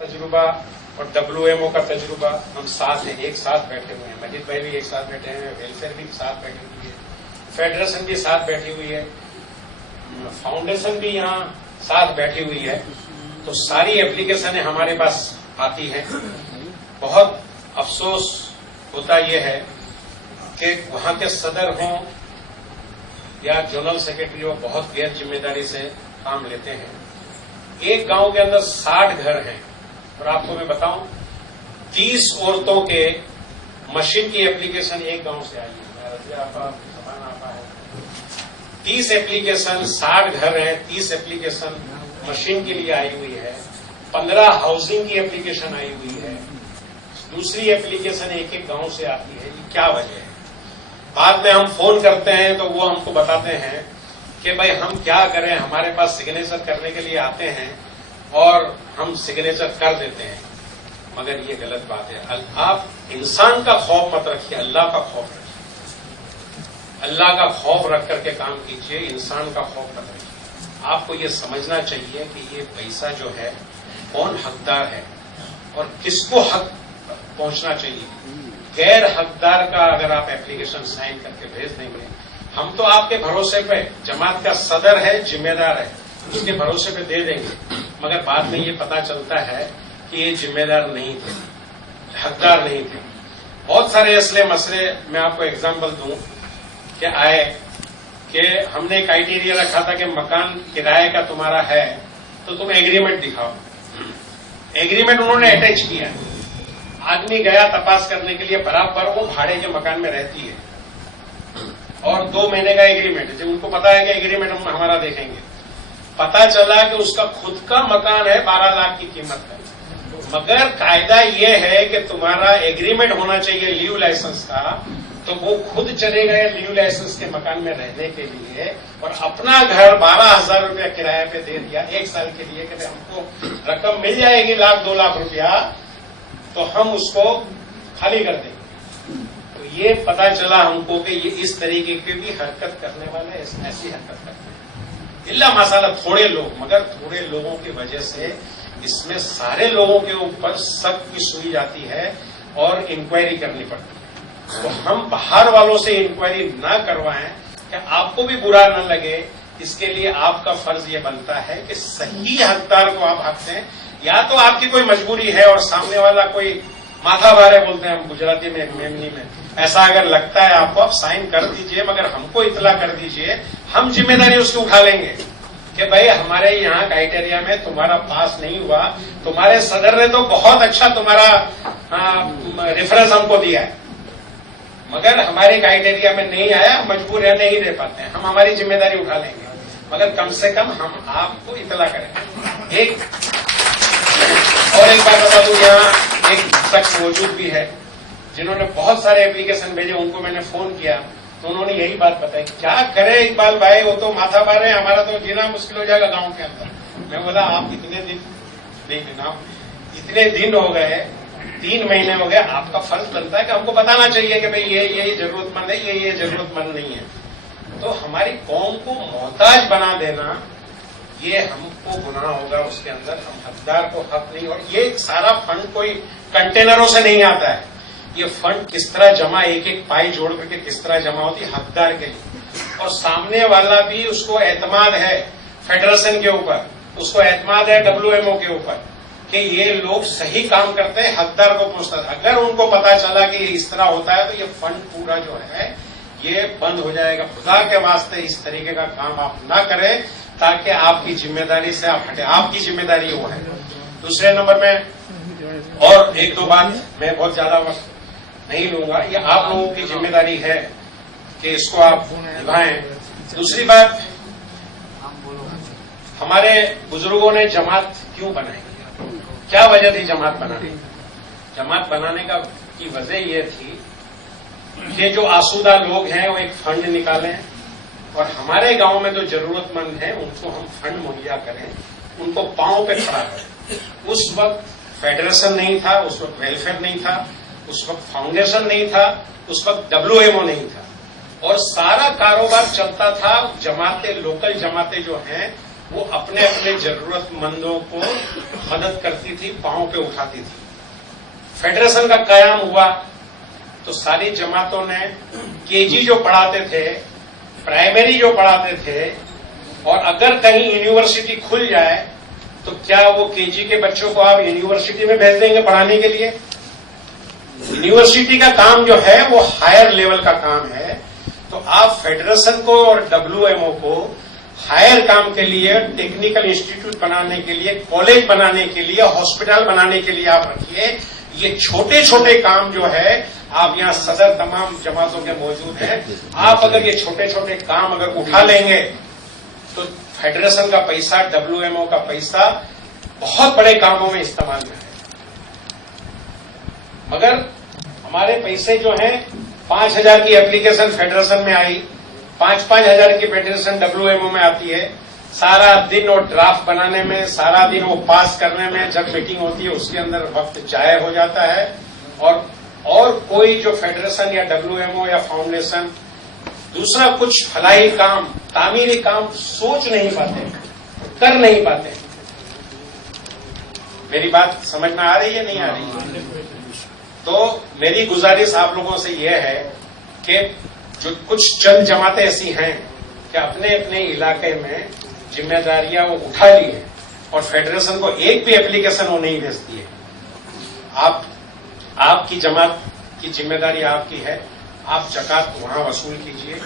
तजुर्बा और WMO का तजुर्बा, हम साथ हैं, एक साथ बैठे हुए हैं। मजीद भाई भी एक साथ बैठे हैं, वेलफेयर भी साथ बैठी हुई है, फेडरेशन भी साथ बैठी हुई है, फाउंडेशन भी यहाँ साथ बैठी हुई है। तो सारी एप्लीकेशनें हमारे पास आती हैं। बहुत अफसोस होता यह है कि वहां के सदर हों या जनरल सेक्रेटरी हो, बहुत गैर जिम्मेदारी से काम लेते हैं। एक गांव के अंदर 60 घर हैं और आपको मैं बताऊं 30 औरतों के मशीन की एप्लीकेशन एक गांव से आई है। 30 एप्लीकेशन, 60 घर हैं, 30 एप्लीकेशन मशीन के लिए आई हुई है, 15 हाउसिंग की एप्लीकेशन आई हुई है, दूसरी एप्लीकेशन एक एक गांव से आती है। ये क्या वजह है? बाद में हम फोन करते हैं तो वो हमको बताते हैं कि भाई हम क्या करें, हमारे पास सिग्नेचर करने के लिए आते हैं और हम सिग्नेचर कर देते हैं। मगर ये गलत बात है। आप इंसान का खौफ मत रखिए, अल्लाह का खौफ रखिए। अल्लाह का खौफ रख करके काम कीजिए, इंसान का खौफ मत रखिए। आपको ये समझना चाहिए कि ये पैसा जो है कौन हकदार है और किसको हक पहुंचना चाहिए। गैर हकदार का अगर आप एप्लीकेशन साइन करके भेज देंगे, हम तो आपके भरोसे पे, जमात का सदर है, जिम्मेदार है, उसके भरोसे पे दे देंगे। मगर बाद में ये पता चलता है कि ये जिम्मेदार नहीं थे, हकदार नहीं थे। बहुत सारे असले मसले मैं आपको एग्जाम्पल दूं कि आए कि हमने क्राइटेरिया रखा था कि मकान किराए का तुम्हारा है तो तुम एग्रीमेंट दिखाओ। एग्रीमेंट उन्होंने अटैच किया। आदमी गया तपास करने के लिए, बराबर वो भाड़े के मकान में रहती है और 2 महीने का एग्रीमेंट, जब उनको पता है कि एग्रीमेंट हम हमारा देखेंगे, पता चला कि उसका खुद का मकान है, 12 लाख की कीमत है। मगर कायदा ये है कि तुम्हारा एग्रीमेंट होना चाहिए लीव लाइसेंस का, तो वो खुद चले गए लीव लाइसेंस के मकान में रहने के लिए और अपना घर 12,000 रुपया किराए पे दे दिया 1 साल के लिए कि हमको रकम मिल जाएगी 1-2 लाख रुपया तो हम उसको खाली कर देंगे। तो ये पता चला हमको कि ये इस तरीके की भी हरकत करने वाले ऐसी हरकत करते हैं। इल्ला मसाला थोड़े लोग, मगर थोड़े लोगों की वजह से इसमें सारे लोगों के ऊपर शक की सुई जाती है और इंक्वायरी करनी पड़ती है। तो हम बाहर वालों से इंक्वायरी न करवाएं कि आपको भी बुरा न लगे। इसके लिए आपका फर्ज ये बनता है कि सही हकदार को आप हक दें। या तो आपकी कोई मजबूरी है और सामने वाला कोई माथा भारे बोलते हैं हम गुजराती में, मेमनी में, ऐसा अगर लगता है आपको, आप साइन कर दीजिए, मगर हमको इतला कर दीजिए, हम जिम्मेदारी उसकी उठा लेंगे कि भाई हमारे यहाँ क्राइटेरिया में तुम्हारा पास नहीं हुआ, तुम्हारे सदर ने तो बहुत अच्छा तुम्हारा रेफरेंस हमको दिया है, मगर हमारे क्राइटेरिया में नहीं आया, मजबूर है, नहीं दे पाते हैं, हम हमारी जिम्मेदारी उठा लेंगे। मगर कम से कम हम आपको इतला करें। एक बात बता दूं, यहाँ एक शख्स मौजूद भी है जिन्होंने बहुत सारे एप्लीकेशन भेजे, उनको मैंने फोन किया तो उन्होंने यही बात बताई। क्या करे इकबाल भाई, वो तो माथा मार रहे हैं, हमारा तो जीना मुश्किल हो जाएगा गांव के अंदर। मैं बोला आप इतने दिन देख लेना, इतने दिन हो गए, 3 महीने हो गए, आपका फर्ज बनता है कि हमको बताना चाहिए कि भाई ये जरूरतमंद है, ये जरूरतमंद नहीं है। तो हमारी कौम को मोहताज बना देना ये हमको गुनाह होगा। उसके अंदर हम हकदार को हक नहीं, और ये सारा फंड कोई कंटेनरों से नहीं आता है। ये फंड किस तरह जमा, एक एक पाई जोड़ करके किस तरह जमा होती है हकदार के लिए। और सामने वाला भी, उसको एतमाद है फेडरेशन के ऊपर, उसको एतमाद है WMO के ऊपर कि ये लोग सही काम करते हैं, हकदार को पहुंचता है। अगर उनको पता चला कि ये इस तरह होता है तो ये फंड पूरा जो है ये बंद हो जाएगा। खुदा के वास्ते इस तरीके का काम आप ना करें ताकि आपकी जिम्मेदारी से आप हटे। आपकी जिम्मेदारी वो है। दूसरे नंबर में और 1-2 बात, मैं बहुत ज्यादा वक्त नहीं लूंगा, ये आप लोगों की जिम्मेदारी है कि इसको आप निभाएं। दूसरी बात, हमारे बुजुर्गों ने जमात क्यों बनाई, क्या वजह थी जमात बनाने? जमात बनाने की वजह ये थी कि जो आसूदा लोग हैं वो एक फंड निकालें और हमारे गांव में जो जरूरतमंद हैं उनको हम फंड मुहैया करें, उनको पांव पे खड़ा करें। उस वक्त फेडरेशन नहीं था, उस वक्त वेलफेयर नहीं था, उस वक्त फाउंडेशन नहीं था, उस वक्त WMO नहीं था, और सारा कारोबार चलता था जमातें, लोकल जमातें जो हैं वो अपने अपने जरूरतमंदों को मदद करती थी, पांव पे उठाती थी। फेडरेशन का कायम हुआ तो सारी जमातों ने केजी जो पढ़ाते थे, प्राइमरी जो पढ़ाते थे, और अगर कहीं यूनिवर्सिटी खुल जाए तो क्या वो केजी के बच्चों को आप यूनिवर्सिटी में भेज देंगे पढ़ाने के लिए? यूनिवर्सिटी का काम जो है वो हायर लेवल का काम है। तो आप फेडरेशन को और डब्ल्यूएमओ को हायर काम के लिए, टेक्निकल इंस्टीट्यूट बनाने के लिए, कॉलेज बनाने के लिए, हॉस्पिटल बनाने के लिए आप रखिए। ये छोटे छोटे काम जो है, आप यहाँ सदर तमाम जमातों के मौजूद हैं, आप अगर ये छोटे छोटे काम अगर उठा लेंगे तो फेडरेशन का पैसा, डब्ल्यूएमओ का पैसा बहुत बड़े कामों में इस्तेमाल में है। मगर हमारे पैसे जो हैं, 5,000 की एप्लीकेशन फेडरेशन में आई, 5,000 की फेडरेशन डब्ल्यूएमओ में आती है। सारा दिन वो ड्राफ्ट बनाने में, सारा दिन वो पास करने में, जब मीटिंग होती है उसके अंदर वक्त जाया हो जाता है। और कोई जो फेडरेशन या डब्ल्यूएमओ या फाउंडेशन दूसरा कुछ फलाही काम, तामीरी काम सोच नहीं पाते, कर नहीं पाते। मेरी बात समझ में आ रही है, नहीं आ रही है? तो मेरी गुजारिश आप लोगों से यह है कि जो कुछ चंद जमातें ऐसी हैं कि अपने अपने इलाके में जिम्मेदारियां वो उठा ली है और फेडरेशन को एक भी एप्लीकेशन वो नहीं भेजती है। आपकी जमात की जिम्मेदारी आपकी है, आप ज़कात वहां वसूल कीजिए,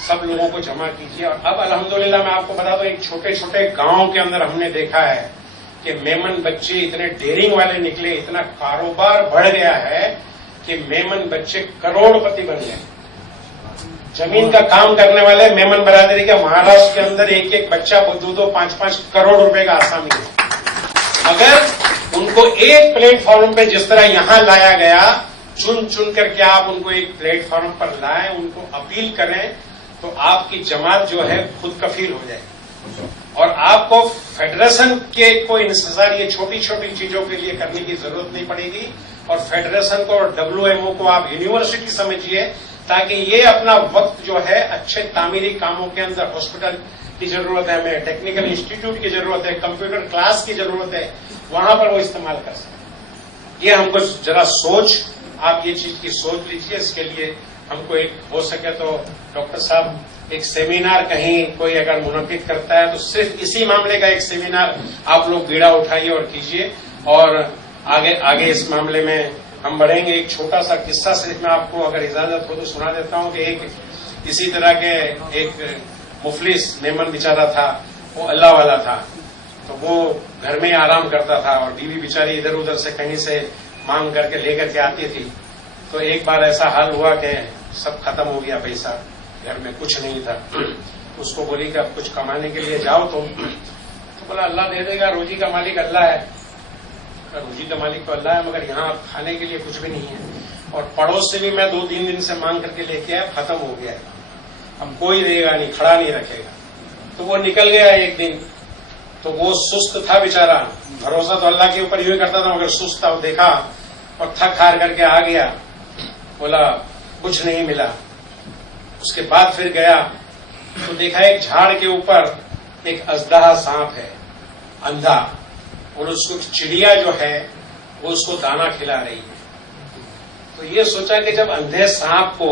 सब लोगों को जमा कीजिए। और अब अल्हम्दुलिल्लाह मैं आपको बता दूं, एक छोटे छोटे गांव के अंदर हमने देखा है कि मेमन बच्चे इतने डेयरिंग वाले निकले, इतना कारोबार बढ़ गया है कि मेमन बच्चे करोड़पति बन गए। जमीन का काम करने वाले मेमन बरादरी के महाराष्ट्र के अंदर एक एक बच्चा 2-5 करोड़ रुपए का आसामी है। मगर उनको एक प्लेटफॉर्म पे जिस तरह यहां लाया गया, चुन चुन करके आप उनको एक प्लेटफॉर्म पर लाएं, उनको अपील करें, तो आपकी जमात जो है खुद कफील हो जाएगी। और आपको फेडरेशन के कोई इंतजार ये छोटी छोटी चीजों के लिए करने की जरूरत नहीं पड़ेगी। और फेडरेशन को और डब्ल्यूएमओ को आप यूनिवर्सिटी समझिए, ताकि ये अपना वक्त जो है अच्छे तामीरी कामों के अंदर, हॉस्पिटल की जरूरत है, हमें टेक्निकल इंस्टीट्यूट की जरूरत है, कंप्यूटर क्लास की जरूरत है, वहां पर वो इस्तेमाल कर सकें। ये हमको जरा सोच, आप ये चीज की सोच लीजिए। इसके लिए हमको एक हो सके तो डॉक्टर साहब एक सेमिनार कहीं कोई अगर मुनक्किद करता है तो सिर्फ इसी मामले का एक सेमिनार आप लोग बीड़ा उठाइए और कीजिए। और आगे इस मामले में हम बढ़ेंगे। एक छोटा सा किस्सा सिर्फ मैं आपको अगर इजाजत हो तो सुना देता हूं कि एक इसी तरह के एक मुफलिस मेमन बेचारा था, वो अल्लाह वाला था, तो वो घर में आराम करता था और बीवी बेचारी इधर उधर से कहीं से मांग करके लेकर के आती थी। तो एक बार ऐसा हाल हुआ कि सब खत्म हो गया पैसा, घर में कुछ नहीं था। उसको बोली कि अब कुछ कमाने के लिए जाओ तुम। तो बोला अल्लाह दे देगा, रोजी का मालिक अल्लाह है। रोजी का मालिक तो अल्लाह है, मगर यहाँ खाने के लिए कुछ भी नहीं है। और पड़ोस से भी मैं 2-3 दिन से मांग करके लेके आया, खत्म हो गया है, अब कोई देगा नहीं, खड़ा नहीं रखेगा। तो वो निकल गया एक दिन। तो वो सुस्त था बेचारा, भरोसा तो अल्लाह के ऊपर यूं करता था, मगर सुस्त था। वो देखा और थक हार करके आ गया, बोला कुछ नहीं मिला। उसके बाद फिर गया तो देखा एक झाड़ के ऊपर एक अजदहा सांप है, अंधा, और उसको चिड़िया जो है वो उसको दाना खिला रही है। तो ये सोचा कि जब अंधे सांप को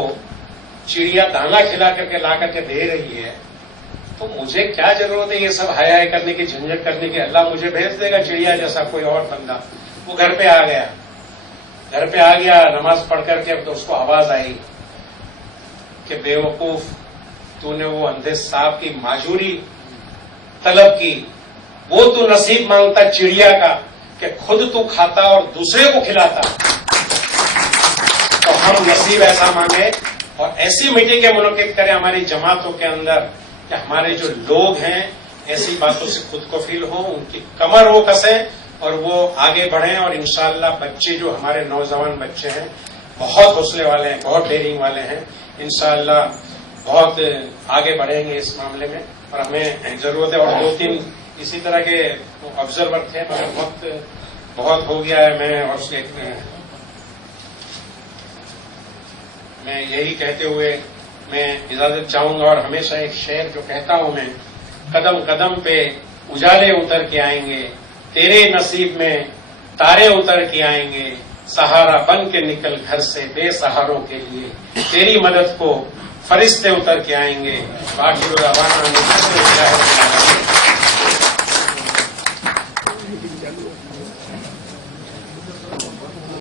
चिड़िया दाना खिला करके ला करके दे रही है तो मुझे क्या जरूरत है ये सब हाय हाय करने की, झंझट करने की। अल्लाह मुझे भेज देगा चिड़िया जैसा कोई और बंदा। वो घर पे आ गया, घर पे आ गया, नमाज पढ़ करके। अब तो उसको आवाज आई कि बेवकूफ, तूने वो अंधे सांप की माजूरी तलब की, वो तू नसीब मांगता चिड़िया का कि खुद तू खाता और दूसरे को खिलाता। तो हम नसीब ऐसा मांगे और ऐसी मीटिंगें मुनक्किद करें हमारी जमातों के अंदर कि हमारे जो लोग हैं ऐसी बातों से खुद को फील हो, उनकी कमर वो कसें और वो आगे बढ़ें। और इंशाअल्लाह बच्चे जो हमारे नौजवान बच्चे हैं बहुत हौसले वाले हैं, बहुत डेयरिंग वाले हैं, इंशाअल्लाह बहुत आगे बढ़ेंगे इस मामले में। और हमें जरूरत है। और 2-3 इसी तरह के ऑब्जर्वर थे, मगर वक्त बहुत हो गया है। मैं यही कहते हुए मैं इजाजत चाहूंगा। और हमेशा एक शेर जो कहता हूं मैं कदम कदम पे उजाले उतर के आएंगे, तेरे नसीब में तारे उतर के आएंगे, सहारा बन के निकल घर से बेसहारों के लिए, तेरी मदद को फरिश्ते उतर के आएंगे। बाकी